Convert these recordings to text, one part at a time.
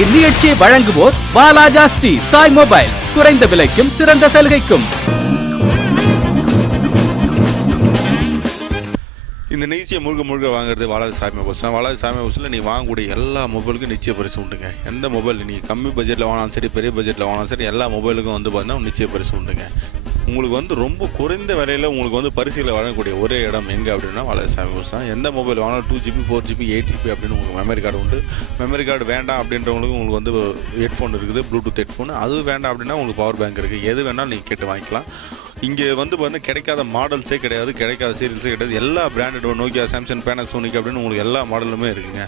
இந்நிகழ்ச்சியை வழங்குவோர் பாலாஜா ஸ்ரீ சாய் மொபைல், குறைந்த விலைக்கும் சிறந்த சலுகைக்கும். இந்த நிகழ்ச்சியை முழுக்க வாங்குறது வாலாஜி சாய் மொபைல்ஸ் தான். வாலாஜி சாய் மொபைல்ஸில் நீ வாங்கக்கூடிய எல்லா மொபைலுக்கும் நிச்சய பரிசு உண்டுங்க. எந்த மொபைல் நீ கம்மி பட்ஜெட்டில் வாங்கினாலும் சரி, பெரிய பட்ஜெட்டில் வாங்கினாலும் சரி, எல்லா மொபைலுக்கும் வந்து பார்த்தீங்கன்னா நிச்சய பரிசு உண்டுங்க. உங்களுக்கு வந்து ரொம்ப குறைந்த விலையில் உங்களுக்கு வந்து பரிசுகளை வழங்கக்கூடிய ஒரே இடம் எங்கே அப்படின்னா வாலாஜி சாய் மொபைல்ஸ் தான். எந்த மொபைல் வாங்கினாலும் 2GB 4GB 8GB அப்படின்னு உங்களுக்கு மெமரி கார்டு உண்டு. மெமரி கார்டு வேண்டாம் அப்படின்றவங்களுக்கு உங்களுக்கு வந்து ஹெட்ஃபோன் இருக்குது, ப்ளூடூத் ஹெட்ஃபோன். அது வேண்டாம் அப்படின்னா உங்களுக்கு பவர் பேங்க் இருக்குது. எது வேணாலும் நீங்கள் கேட்டு வாங்கிக்கலாம். இங்கே வந்து பார்த்தீங்கன்னா கிடைக்காத மாடல்ஸே கிடையாது, கிடைக்காத சீரியல்ஸே கிடையாது. எல்லா பிராண்டட் நோக்கியா, சாம்சங், பேனாசோனிக் அப்படின்னு உங்களுக்கு எல்லா மாடலுமே இருக்குங்க.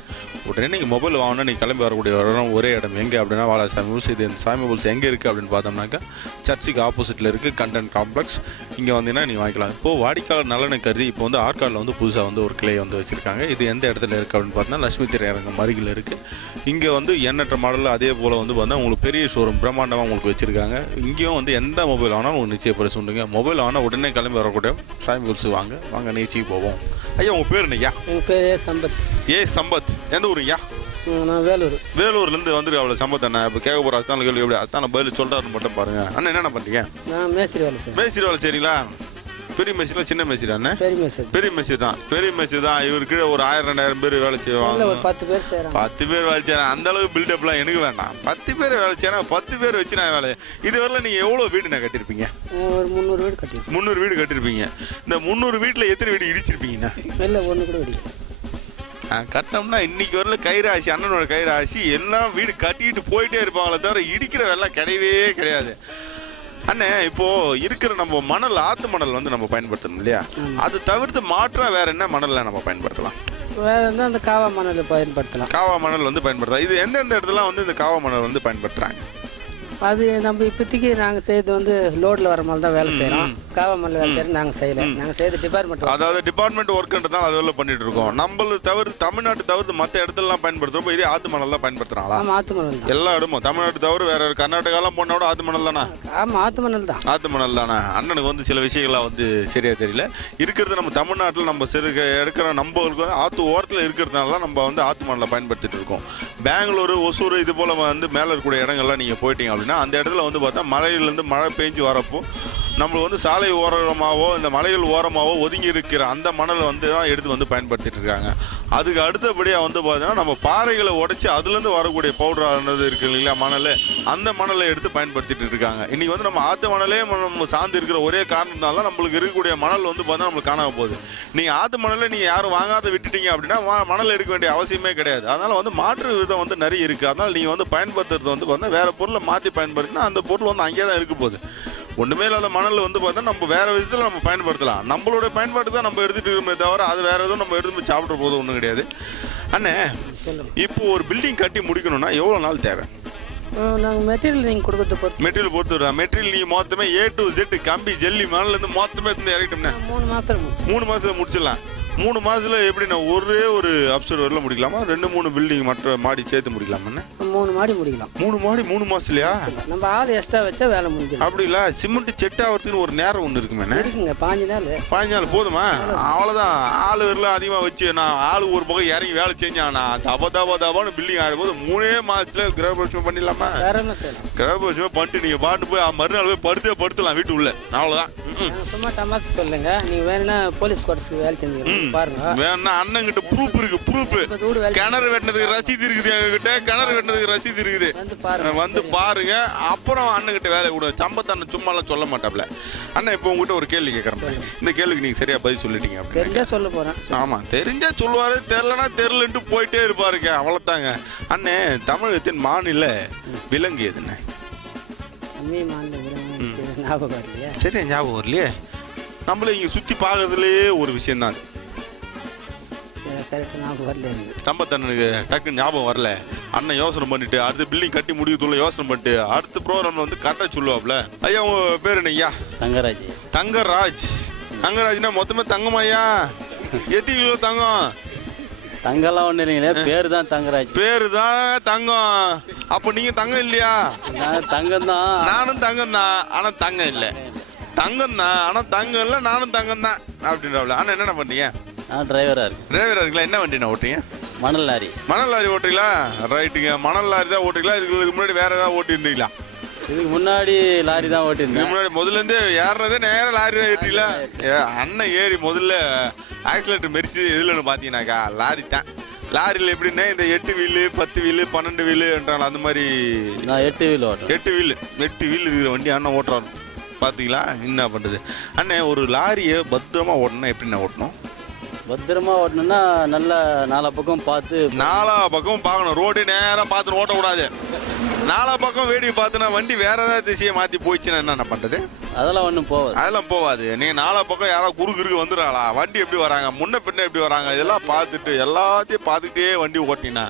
உடனே நீங்கள் மொபைல் வாங்கினா நீங்கள் கிளம்பி வரக்கூடிய ஒரே இடம் எங்கே அப்படின்னா வாலாஜி சாய் மொபைல்ஸ். இது சாய் மொபைல்ஸ் எங்கே இருக்குது அப்படின்னு பார்த்தோம்னாக்கா சர்ச்சுக்கு ஆப்போசிட்டில் இருக்குது, கண்டென்ட் காம்ப்ளெக்ஸ். இங்கே வந்தீங்கன்னா நீங்கள் வாங்கிக்கலாம். இப்போது வாடிக்கையாளர் நலனை கருதி இப்போ வந்து ஆற்காடில் வந்து புதுசாக வந்து ஒரு கிளை வந்து வச்சுருக்காங்க. இது எந்த இடத்துல இருக்குது அப்படின்னு பார்த்தோன்னா லட்சுமி திரையரங்கம் அருகில் இருக்குது. இங்கே வந்து எண்ணற்ற மாடலில் அதே போல் வந்து பார்த்தா உங்களுக்கு பெரிய ஷோரூம் பிரம்மாண்டமாக உங்களுக்கு வச்சுருக்காங்க. இங்கேயும் வந்து எந்த மொபைல் வாங்கினாலும் உங்களுக்கு நிச்சய பரிசு உண்டுங்க. மொபைல் ஆனால் உடனே கிளம்பி வரக்கூடிய சாய் மொபைல்ஸ் வாங்க நிகழ்ச்சிக்கு போவோம். ஐயா உங்கள் பேர் என்னய்யா? எங்கள் பேர் சம்பத். சம்பத். எந்த ஊருங்கய்யா? நான் வேலூர்லேருந்து வந்துருக்கு. அவ்வளோ சம்பத் அண்ணா இப்போ கேட்க போகிற அஸ்தான கேள்வி எப்படி அஸ்தான பதில் சொல்கிறாருன்னு மட்டும் பாருங்கள். அண்ணா என்னென்ன பண்ணுறீங்க? நான் மேஸ்திரி வேலை செய்கிறேன். மேஸ்திரி வேலை சரிங்களா? பெரிய மேஸ்திரியா சின்ன மேஸ்திரி அண்ணா? பெரிய மேஸ்திரி தான். பெரிய மேஸ்திரி தான். இவர் கீழே ஒரு 1000-2000 பேர் வேலை செய்வாங்க. 10 பேர் செய்கிறாங்க. 10 பேர் வேலை செய்கிறேன். அந்த அளவுக்கு பில்டப்லாம் எனக்கு வேண்டாம். 10 பேர் வேலை செய்கிறேன். 10 பேர் வச்சு நான் வேலை. இதுவரையில் நீங்கள் எவ்வளோ வீடு நான் கட்டியிருப்பீங்க? ஒரு 300 வீடு கட்டியிருப்பீங்க. 300 வீடு கட்டியிருப்பீங்க. இந்த 300 வீட்டில் எத்தனை வீடு இடிச்சிருப்பீங்கண்ணா? இல்லை, ஒன்று கூட வீடு கட்டினோம்னா இன்னைக்கு வரல கைராசி, அண்ணனோட கைராசி எல்லாம் வீடு கட்டிட்டு போயிட்டே இருப்பாங்களே தவிர இடிக்கிற வேலை கிடையவே கிடையாது. அண்ணே இப்போது இருக்கிற நம்ம மணல், ஆற்று மணல் வந்து நம்ம பயன்படுத்தணும் இல்லையா? அது தவிர்த்து மாற்றாக வேறு என்ன மணலில் நம்ம பயன்படுத்தலாம்? வேறு வந்து அந்த காவா மணல் பயன்படுத்தலாம். காவா மணல் வந்து பயன்படுத்தலாம். இது எந்தெந்த இடத்துல வந்து இந்த காவா மணல் வந்து பயன்படுத்துகிறாங்க? அது நம்ம இப்போதைக்கு நாங்கள் செய்யறது வந்து லோடில் வர மாதிரி தான் வேலை செய்கிறோம். காவா மணல் வேலை செய்யறது நாங்கள் செய்யலை. நாங்கள் செய்யறது டிபார்ட்மெண்ட், அதாவது டிபார்ட்மெண்ட் ஒர்க்குன்றதால அது வேலை பண்ணிட்டு இருக்கோம். நம்மளது தவிர்த்து தமிழ்நாட்டு தவிர்த்து மற்ற இடத்துலலாம் பயன்படுத்துகிறப்போ இதே ஆற்று மணல் தான் பயன்படுத்துகிறாங்களா? ஆமாம், ஆற்று மணல் தான். எல்லா இடமும் தமிழ்நாட்டு தவிர வேறு கர்நாடகாலாம் போனோட ஆற்று மணல் தானே? ஆமாம், ஆற்று மணல் தான். ஆற்று மணல் தானே? அண்ணனுக்கு வந்து சில விஷயங்கள்லாம் வந்து சரியாக தெரியல. இருக்கிறது நம்ம தமிழ்நாட்டில் நம்ம எடுக்கிற நம்மளுக்கு வந்து ஆற்று ஓரத்தில் இருக்கிறதுனால நம்ம வந்து ஆற்று மணலை பயன்படுத்திட்டு இருக்கோம். பெங்களூரு, ஒசூர் இது போல் வந்து மேலே இருக்கக்கூடிய இடங்கள்லாம் நீங்கள் போயிட்டீங்க அப்படின்னா அந்த இடத்துல வந்து பார்த்தா மலையிலேருந்து மழை பெஞ்சு வரப்போ நம்மளுக்கு வந்து சாலை ஓரமாகவோ இந்த மலைகள் ஓரமாகவோ ஒதுங்கி இருக்கிற அந்த மணலை வந்து தான் எடுத்து வந்து பயன்படுத்திட்டு இருக்காங்க. அதுக்கு அடுத்தபடியாக வந்து பார்த்தீங்கன்னா நம்ம பாறைகளை உடைச்சி அதுலேருந்து வரக்கூடிய பவுடரானது இருக்குது இல்லைங்களா, மணல், அந்த மணலை எடுத்து பயன்படுத்திட்டு இருக்காங்க. இன்றைக்கி வந்து நம்ம ஆற்று மணலே நம்ம சார்ந்து இருக்கிற ஒரே காரணத்தினால நம்மளுக்கு இருக்கக்கூடிய மணல் வந்து பார்த்தா நம்மளுக்கு காணாமல் போகுது. நீங்கள் ஆற்று மணலை நீங்கள் யாரும் வாங்காத விட்டுட்டீங்க அப்படின்னா மணல் எடுக்க வேண்டிய அவசியமே கிடையாது. அதனால் வந்து மாற்று விதம் வந்து நிறைய இருக்குது. அதனால் நீங்கள் வந்து பயன்படுத்துறது வந்து பார்த்தா வேறு பொருளை மாற்றி பயன்படுத்தினா அந்த பொருள் வந்து அங்கேயே தான் இருக்க போகுது. ஒன்றுமே இல்லாத மணல் வந்து பார்த்தா நம்ம வேறு விதத்தில் நம்ம பயன்படுத்தலாம். நம்மளோட பயன்பாட்டு தான் நம்ம எடுத்துகிட்டு இருக்கோமே தவிர அது வேறு எதுவும் நம்ம எடுத்து போய் சாப்பிட்ற போது ஒன்றும் கிடையாது. அண்ணே இப்போ ஒரு பில்டிங் கட்டி முடிக்கணும்னா எவ்வளோ நாள் தேவை? நாங்கள் மெட்டீரியல் நீங்கள் கொடுக்கறது பொறுத்து. மெட்டீரியல் பொறுத்து மெட்டீரியல் நீங்கள் மொத்தமே A to Z கம்பி ஜல்லி மணலேருந்து மொத்தமே இறக்கிட்டோம்னா 3 மாதத்தில் 3 மாதத்தில் முடிச்சிடலாம். 3 மாதத்தில் எப்படின்னா ஒரே ஒரு அப்சர்வரில் முடிக்கலாமா? 2-3 பில்டிங் மற்ற மாடி சேர்த்து முடிக்கலாமாண்ணே? 3 மாடி முடிக்கலாம். 3 மாடி 3 மாதத்துலையா? நம்ம ஆள் எக்ஸ்ட்ரா வச்சா வேலை முடிஞ்சிடும். அப்படி இல்லை, சிமெண்ட் செட் ஆகிறதுக்குன்னு ஒரு நேரம் ஒன்று இருக்குமே? இருக்குங்க, 5 நாள் போதுமா? அவ்வளோதான். ஆள் வரலாம் அதிகமாக வச்சு நான் ஆள் ஒரு பக்கம் இறங்கி வேலை செஞ்சானா தபான்னு பில்டிங் ஆகிடும்போது 3 மாதத்தில் கிரகபிரவேசம் பண்ணிடலாமா? வேற என்ன செய்யலாம்? கிரகபிரவேசம் பண்ணிட்டு நீங்கள் பாட்டு போய் மறுநாள் போய் படுத்தலாம் வீட்டு உள்ள. அவ்வளோதான். சும்மா டமாஸ் சொல்லுங்க. நீங்கள் வேணும்னா போலீஸ் குவார்ட்டர்ஸ்க்கு வேலை செஞ்சுக்கலாம் பாருங்க. வேணா அண்ணங்கிட்ட ப்ரூஃப் இருக்கு. ப்ரூஃப் கிணறு வெட்டினதுக்கு ரசீது இருக்குது எங்ககிட்ட. கிணறு வெட்டினதுக்கு ரசீது இருக்குது. வந்து பாருங்க. அப்புறம் அண்ணங்கிட்ட வேலை கூட சம்பத் அண்ணன் சும்மாலாம் சொல்ல மாட்டாப்ல. அண்ணா இப்போ உங்ககிட்ட ஒரு கேள்வி கேட்குறேன். இந்த கேள்விக்கு நீங்கள் சரியா பதில் சொல்லிட்டீங்க. தெரிஞ்சா சொல்ல போகிறேன். ஆமாம், தெரிஞ்சா சொல்லுவாரு, தெரிலனா தெரிலன்ட்டு போயிட்டே இருப்பாருங்க. அவ்வளோதாங்க. அண்ணே தமிழகத்தின் மாநில விலங்கு எதுண்ணே? சரி, ஞாபகம் வரலையே. நம்மள இங்கே சுற்றி பார்க்கறதுலேயே ஒரு விஷயம்தான் சம்பத் அண்ணனுக்கு டக்குன்னு ஞாபகம் வரல. அண்ணன் யோசனை பண்ணிட்டு அடுத்த பில்டிங் கட்டி முடிக்கிறதுள்ள யோசனை பண்ணிட்டு அடுத்த ப்ரோக்ராம்ல வந்து கரெக்டாக சொல்லுவாப்ல. ஐயா உங்க பேர் என்ன ஐயா? தங்கராஜ். தங்கராஜ்னா மொத்தமே தங்கமாய்யா? எத்தனை கிலோ தங்கம்? தங்கம்லாம் ஒன்றும் இல்லைங்களே, பேர் தான் தங்கராஜ். பேரு தான் தங்கம். அப்போ நீங்கள் தங்கம் இல்லையா? தங்கம் தான். நானும் தங்கம் தான், ஆனால் தங்கம் இல்லை. தங்கம் தான் ஆனால் தங்கம் இல்லை, நானும் தங்கம் தான் அப்படின்றாப்ல. ஆனால் என்னென்ன பண்ணீங்க? டிரைவராக இருக்கு. டிரைவராக இருக்கலாம். என்ன வண்டி நான் ஓட்டுறீங்க? மணல் லாரி. மணல் லாரி ஓட்டுறீங்களா? ரைட்டுங்க. மணல் லாரி தான் ஓட்டுறீங்களா? இதுக்கு முன்னாடி வேறு ஏதாவது ஓட்டியிருந்தீங்களா? இதுக்கு முன்னாடி லாரி தான் ஓட்டியிருந்தேன். இதுக்கு முன்னாடி முதல்லேருந்து ஏறினதே நேராக லாரி தான் ஏறிட்டீங்களா? அண்ணன் ஏறி முதல்ல ஆக்சிலேட்டர் மெரிச்சு எதுலன்னு பார்த்தீங்கன்னாக்கா லாரி தான். லாரியில் எப்படின்னா இந்த 8 வீலு 10 வீலு 12 வீலுன்றாங்க அந்த மாதிரி. நான் 8 வீல் ஓட்டுறேன். 8 வீல் இருக்கிற வண்டி அண்ணன் ஓட்டுறாரு. பார்த்தீங்களா என்ன பண்ணுறது? அண்ணன் ஒரு லாரியை பத்திரமா ஓட்டணும்னா எப்படிண்ணா ஓட்டணும்? பத்திரமா ஓட்டணும்னா நல்லா நாலா பக்கம் பார்த்து. நாலா பக்கம் பார்க்கணும். ரோடு நேராக பார்த்துன்னு ஓட்டக்கூடாது. நாலா பக்கம் வேடிக்கை பார்த்துனா வண்டி வேற ஏதாவது திசையை மாற்றி போயிடுச்சுன்னா என்னென்ன பண்ணுறது? அதெல்லாம் ஒன்றும் போகாது. அதெல்லாம் போகாது. நீங்கள் நாலா பக்கம் யாராவது குறுக்கு வந்துடுறாங்களா? வண்டி எப்படி வராங்க, முன்ன பின்ன எப்படி வராங்க, இதெல்லாம் பார்த்துட்டு எல்லாத்தையும் பார்த்துக்கிட்டே வண்டி ஓட்டினா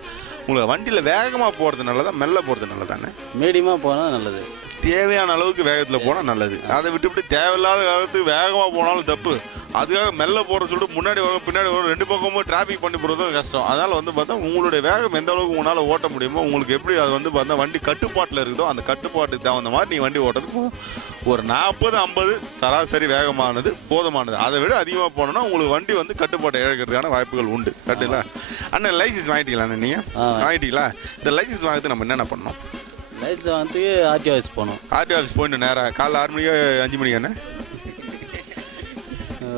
உங்களுக்கு வண்டியில் வேகமாக போகிறது நல்லதா மெல்ல போகிறது நல்லதானே? மீடியமாக போனால் நல்லது. தேவையான அளவுக்கு வேகத்தில் போனால் நல்லது. அதை விட்டுவிட்டு தேவையில்லாத வேகத்துக்கு வேகமாக போனாலும் தப்பு. அதுக்காக மெல்ல போகிற சொல்லிட்டு முன்னாடி வரும் பின்னாடி வரும் 2 பக்கமும் டிராஃபிக் பண்ணி போகிறதும் கஷ்டம். அதனால் வந்து பார்த்தா உங்களுடைய வேகம் எந்த அளவுக்கு உங்களால் ஓட்ட முடியுமோ, உங்களுக்கு எப்படி அது வந்து பார்த்தா வண்டி கட்டுப்பாட்டில் இருக்குதோ அந்த கட்டுப்பாட்டுக்கு தகுந்த மாதிரி நீ வண்டி ஓட்டுறதுக்கு ஒரு 40-50 சராசரி வேகமானது போதுமானது. அதை விட அதிகமாக போனோன்னா உங்களுக்கு வண்டி வந்து கட்டுப்பாட்டை இழக்கிறதுக்கான வாய்ப்புகள் உண்டு. கட்டுங்களா? அண்ணன் லைசன்ஸ் வாங்கிட்டீங்களா? நீங்கள் வாங்கிட்டீங்களா? இந்த லைசன்ஸ் வாங்கிறது நம்ம என்னென்ன பண்ணணும்? லைசன்ஸ் வாங்கிறதுக்கு ஆர்டிஓ ஆஃபீஸ் போகணும். ஆர்டிஓ ஆஃபீஸ் போயிட்டு நேராக காலைல 6 மணிக்கு 5 மணிக்கு என்ன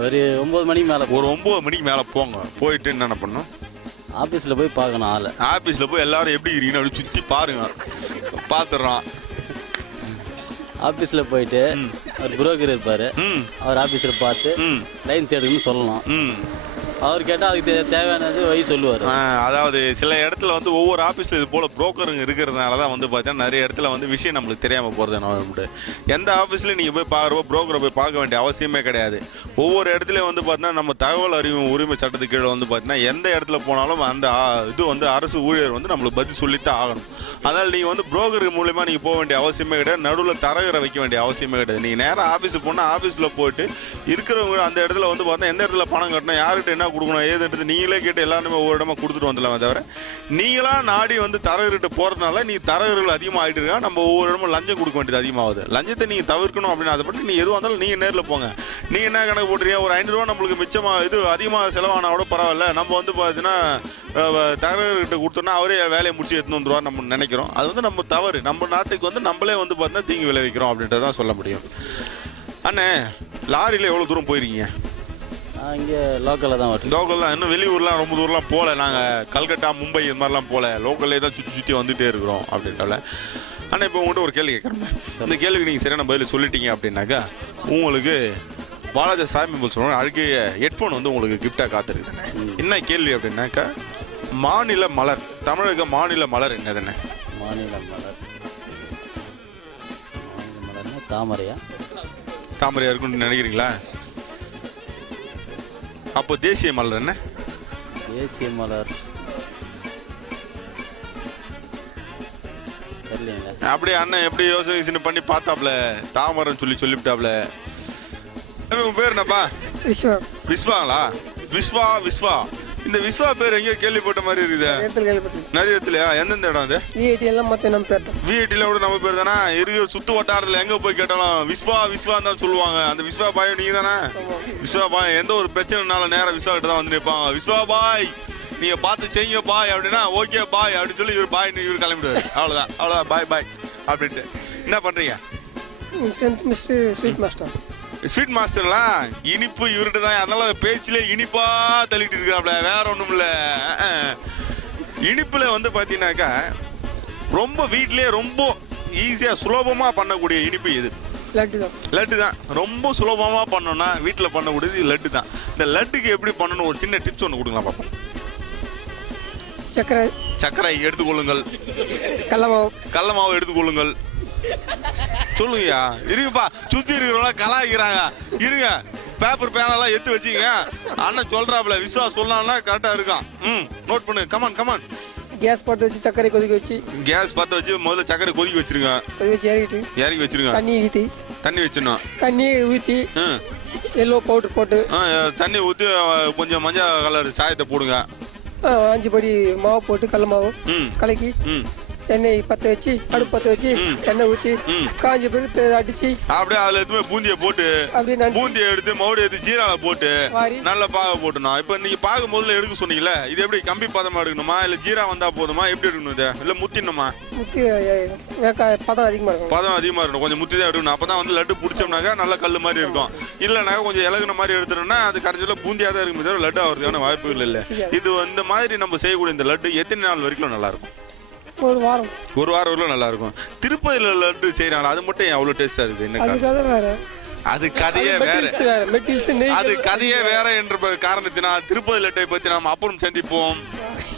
ஒரு 9 மணிக்கு மேலே. ஒரு 9 மணிக்கு மேலே போங்க. போயிட்டு என்னென்ன பண்ணணும்? ஆஃபீஸில் போய் பார்க்கணும் ஆளை. ஆஃபீஸில் போய் எல்லாரும் எப்படி இருக்கீங்கன்னு அப்படி சுற்றி பாருங்க. பார்த்துட்றோம். ஆஃபீஸில் போயிட்டு ஒரு புரோக்கர் இருப்பார். அவர் ஆஃபீஸில் பார்த்து லைன்ஸ் எடுக்கணும்னு சொல்லணும். அவர் கேட்டால் அதுக்கு தேவையானது வழி சொல்லுவார். அதாவது சில இடத்துல வந்து ஒவ்வொரு ஆஃபீஸில் இது போல் புரோக்கருங்க இருக்கிறதுனால தான் வந்து பார்த்தீங்கன்னா நிறைய இடத்துல வந்து விஷயம் நம்மளுக்கு தெரியாமல் போகிறது. நம்ம எந்த ஆஃபீஸில் நீங்கள் போய் பார்க்குறப்போ புரோக்கரை போய் பார்க்க வேண்டிய அவசியமே கிடையாது. ஒவ்வொரு இடத்துலையும் வந்து பார்த்தீங்கன்னா நம்ம தகவல் அறிவு உரிமை சட்டத்துக்கு கீழே வந்து பார்த்தீங்கன்னா எந்த இடத்துல போனாலும் அந்த இது வந்து அரசு ஊழியர் வந்து நம்மளுக்கு பதில் சொல்லித்தான் ஆகணும். அதனால் நீங்கள் வந்து புரோக்கர் மூலிமா நீங்கள் போக வேண்டிய அவசியமே கிடையாது. நடுவில் தரகரை வைக்க வேண்டிய அவசியமே கிடையாது. நீங்கள் நேராக ஆஃபீஸுக்கு போனால் ஆஃபீஸில் போயிட்டு இருக்கிறவங்க அந்த இடத்துல வந்து பார்த்தீங்கன்னா எந்த இடத்துல பணம் கட்டணும், யார்கிட்ட என்ன கொடுக்கணும் ஏதுன்றது நீங்களே கேட்டு எல்லாருமே ஒவ்வொரு இடமா கொடுத்துட்டு வந்துடலாமே தவிர நீங்களா நாடி வந்து தரகர்கிட்ட போகிறதுனால நீ தரகர்கள் அதிகமாக ஆகிட்டு இருக்கா. நம்ம ஒவ்வொரு இடமும் லஞ்சம் கொடுக்க வேண்டியது அதிகமாகுது. லஞ்சத்தை நீங்கள் தவிர்க்கணும் அப்படின்னு அதை பற்றி நீங்கள் எதுவாக இருந்தாலும் நீங்கள் நேரில் போங்க. நீங்கள் என்ன கணக்கு போட்டுறீங்க? ஒரு 500 ரூபா நம்மளுக்கு மிச்சமாக இது அதிகமாக செலவானா கூட பரவாயில்ல, நம்ம வந்து பார்த்தீங்கன்னா தரகர்கிட்ட கொடுத்தோன்னா அவரே வேலையை முடிச்சு எடுத்துன்னு வந்துருவார் நம்ம நினைக்கிறோம். அது வந்து நம்ம தவறு. நம்ம நாட்டுக்கு வந்து நம்மளே வந்து பார்த்தீங்கன்னா தீங்கு விளைவிக்கிறோம் அப்படின்றதான் சொல்ல முடியும். அண்ணே லாரியில் எவ்வளோ தூரம் போயிருக்கீங்க? இங்கே லோக்கலில் தான் ஓட்டு. லோக்கல் தான். இன்னும் வெளியூர்லாம் ரொம்ப தூரம்லாம் போகல. நாங்கள் கல்கட்டா மும்பை இது மாதிரிலாம் போகல. லோக்கல்லே தான் சுற்றி வந்துகிட்டே இருக்கிறோம் அப்படின்றால. ஆனால் இப்போ உங்கள்கிட்ட ஒரு கேள்வி கேட்குறேன். இந்த கேள்விக்கு நீங்கள் சரியான பதில் சொல்லிட்டீங்க அப்படின்னாக்கா உங்களுக்கு பாலாஜி சாமி சொல்லுவாங்க அழுகிய ஹெட்ஃபோன் வந்து உங்களுக்கு கிஃப்டாக காத்திருக்குதுண்ணே. என்ன கேள்வி அப்படின்னாக்கா மாநில மலர், தமிழக மாநில மலர் என்னதுண்ணே? மாநில மலர் மலர்னா தாமரையா? தாமரையா இருக்குன்னு நினைக்கிறீங்களா? அப்போ தேசிய மலர் என்ன? தேசிய மலர் அப்படியே அண்ணன் எப்படி யோசனை பண்ணி பார்த்தாப்ல தாமரைன்னு சொல்லிவிட்டாப்ல. உங்க பேர் என்னப்பா? விஸ்வா. விஸ்வாங்களா? விஸ்வா. இந்த விஸ்வா பேர் எங்கேயோ கேள்விப்பட்ட மாதிரி இருக்குது. நிறைய இடத்துலயா? எந்தெந்த இடம் அது? விஐடி எல்லாம் மொத்தம் நம்ம பேர் தான். விஐடியில் கூட நம்ம பேர் தானே இருக்கிற சுற்று வட்டாரத்தில் எங்கே போய் கேட்டாலும் விஸ்வான்னு தான் சொல்லுவாங்க. அந்த விஸ்வா பாய் நீங்கள் தானே? விஸ்வா பாய் எந்த ஒரு பிரச்சனைனால நேராக விஸ்வா கிட்ட தான் வந்து நிற்பாங்க. விஸ்வா பாய் நீங்கள் பார்த்து செய்யுங்க பாய் அப்படின்னா ஓகே பாய் அப்படின்னு சொல்லி இவர் பாய்னு இவர் கிளம்பிடுவார். அவ்வளோதான் பாய் அப்படின்ட்டு. என்ன பண்ணுறீங்க? 10th mister sweet master. Sweet மாஸ்டர்லாம் இனிப்பு இவர்கிட்ட தான். அதனால பேச்சிலே இனிப்பா தள்ளிட்டு இருக்காப்ல, வேற ஒன்றும் இல்லை. இனிப்பில் வந்து பார்த்தீங்கன்னாக்கா ரொம்ப வீட்டிலே ரொம்ப ஈஸியாக சுலபமாக பண்ணக்கூடிய இனிப்பு இது லட்டு தான். ரொம்ப சுலபமாக பண்ணோன்னா வீட்டில் பண்ணக்கூடியது லட்டு தான். இந்த லட்டுக்கு எப்படி பண்ணணும் ஒரு சின்ன டிப்ஸ் ஒன்று கொடுக்கலாம் பார்ப்போம். சர்க்கரை எடுத்துக்கொள்ளுங்கள். கடல மாவு எடுத்துக்கொள்ளுங்கள். சொல்லுங்கய்யா. இருங்கப்பா, சுற்றி இருக்கிறவங்களா கலாய்க்கிறாங்க. இருங்க, பேப்பர் பேனெல்லாம் எடுத்து வச்சுங்க. அண்ணன் சொல்கிறாப்புல விஸ்வா சொன்னான்னா கரெக்டாக இருக்கான். நோட் பண்ணு. கமான். கேஸ் பற்ற வச்சு சர்க்கரை கொதிக்க வச்சு முதல்ல சர்க்கரை கொதிக்க வச்சிருங்க. இறக்கி வச்சிருங்க. தண்ணி வச்சிடணும். தண்ணி ஊற்றி எல்லோ பவுடர் போட்டு தண்ணி ஊற்றி கொஞ்சம் மஞ்சள் கலர் சாயத்தை போடுங்க. 5 படி மாவு போட்டு கடல மாவு கலக்கி எண்ணெய் பற்ற வச்சு அடுப்பு பற்ற வச்சு எண்ணெய் ஊற்றி காஞ்சி பிறகு அடிச்சு அப்படியே அதுல எதுவுமே பூந்தியை போட்டு அப்படியே பூந்தியை எடுத்து மறுபடியும் எடுத்து ஜீரால போட்டு நல்லா பாக போட்டணும். இப்போ நீங்க பாக முதல்ல எடுக்க சொன்னீங்கல்ல, இது எப்படி கம்பி பதமா எடுக்கணுமா இல்ல ஜீரா வந்தா போதுமா, எப்படி எடுக்கணும் இதை, இல்ல முத்திடணுமா? முத்தி பதம் அதிகமாக இருக்கும். பதம் அதிகமா இருக்கணும், கொஞ்சம் முத்தி தான் எடுக்கணும். அப்பதான் வந்து லட்டு பிடிச்சோம்னாக்கா நல்லா கல் மாதிரி இருக்கும். இல்லைனாக்கா கொஞ்சம் இலகுன மாதிரி எடுத்துட்டோம்னா அது கடைசியில் பூந்தியாக தான் இருக்குமே தவிர லட்டு ஆகிறதுக்கான வாய்ப்புகள் இல்லை. இது இந்த மாதிரி நம்ம செய்யக்கூடிய இந்த லட்டு எத்தனை நாள் வரைக்கும் நல்லா இருக்கும்? ஒரு வாரம் வரைக்கும் நல்லா இருக்கும். திருப்பதியில் லட்டு செய்யறாங்க, அது மட்டும் அவ்வளோ டேஸ்டா இருக்குது. என்ன அது கதையே வேற, அது கதையே வேற என்ற காரணத்தினால் திருப்பதி லட்டை பற்றி நாம் அப்புறம் சந்திப்போம்.